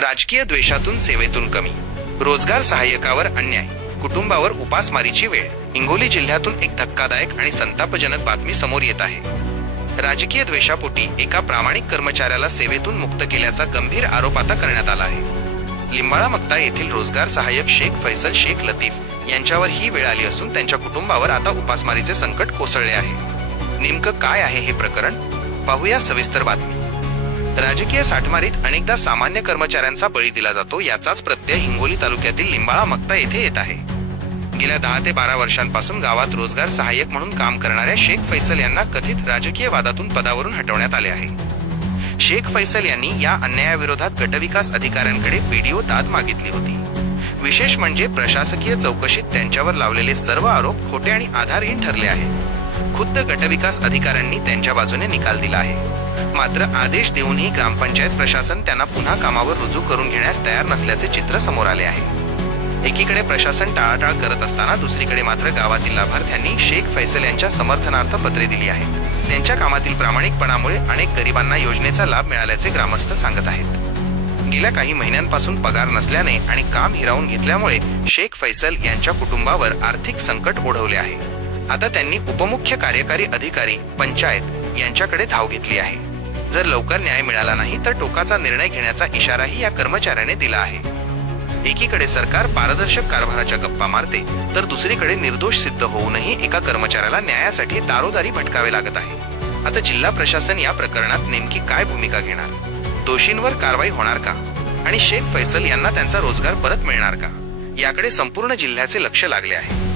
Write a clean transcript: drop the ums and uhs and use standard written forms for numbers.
राजकीय द्वेषातून सेवेतून कमी, रोजगार सहाय्यकावर अन्याय, कुटुंबावर उपासमारीची वेळ. हिंगोली जिल्ह्यातून एक धक्कादायक आणि संतापजनक बातमी समोर येत आहे. राजकीय द्वेषापोटी एका प्रामाणिक कर्मचाऱ्याला सेवेतून मुक्त केल्याचा गंभीर आरोप आता करण्यात आला आहे. लिंबाळा मक्ता येथील रोजगार सहाय्यक शेख फैसल शेख लतीफ यांच्यावर ही वेळ आली असून त्यांच्या कुटुंबावर आता उपासमारीचे संकट कोसळले आहे. नेमकं काय आहे हे प्रकरण, पाहूया सविस्तर बातमी. राजकीय साठमारीत अनेकदा सामान्य कर्मचाऱ्यांचा बळी दिला जातो, याचाच प्रत्यय हिंगोली तालुक्यातील लिंबाळा मक्ता येथे येत आहे. गेल्या 10 ते 12 वर्षांपासून गावात रोजगार सहाय्यक म्हणून काम करणाऱ्या शेख फैसल यांना कथित राजकीय वादातून पदावरून हटवण्यात आले आहे. शेख फैसल यांनी या अन्यायाविरोधात गटविकास अधिकाऱ्यांकडे पीडीओ दाद मागितली होती. विशेष म्हणजे प्रशासकीय चौकशीत त्यांच्यावर लावलेले सर्व आरोप खोटे आणि आधारहीन ठरले आहेत. खुद्द गटविकास अधिकाऱ्यांनी त्यांच्या बाजूने निकाल दिला आहे. मात्र आदेश देऊनही ग्रामपंचायत प्रशासन त्यांना पुन्हा कामावर रुजू करून घेण्यास तयार नसल्याचे चित्र समोर आले आहे. एकीकडे प्रशासन टाळाटाळ करत असताना दुसरीकडे मात्र गावातील लाभार्थ्यांनी शेख फैसल यांच्या समर्थनार्थ पत्रे दिली आहेत. त्यांच्या कामातील प्रामाणिकपणामुळे अनेक गरिबांना योजनेचा लाभ मिळाल्याचे ग्रामस्थ सांगत आहेत. गेल्या काही महिन्यांपासून पगार नसल्याने आणि काम हिरावून घेतल्यामुळे शेख फैसल यांच्या कुटुंबावर आर्थिक संकट ओढवले आहे. आता त्यांनी उपमुख्य कार्यकारी अधिकारी पंचायत यांच्याकडे धाव घेतली आहे. जर लवकर न्याय मिळाला नाही तर टोकाचा निर्णय घेण्याचा इशाराही या कर्मचाऱ्याने दिला आहे. एकीकडे सरकार पारदर्शक कारभाराच्या गप्पा मारते, तर दुसरीकडे निर्दोष सिद्ध होऊनही एका कर्मचाऱ्याला न्यायासाठी दारोदारी भटकावे लागत आहे. आता जिल्हा प्रशासन या प्रकरणात नेमकी काय भूमिका घेणार, दोषींवर कारवाई होणार का आणि शेख फैसल यांना त्यांचा रोजगार परत मिळणार का, याकडे संपूर्ण जिल्ह्याचे लक्ष लागले आहे.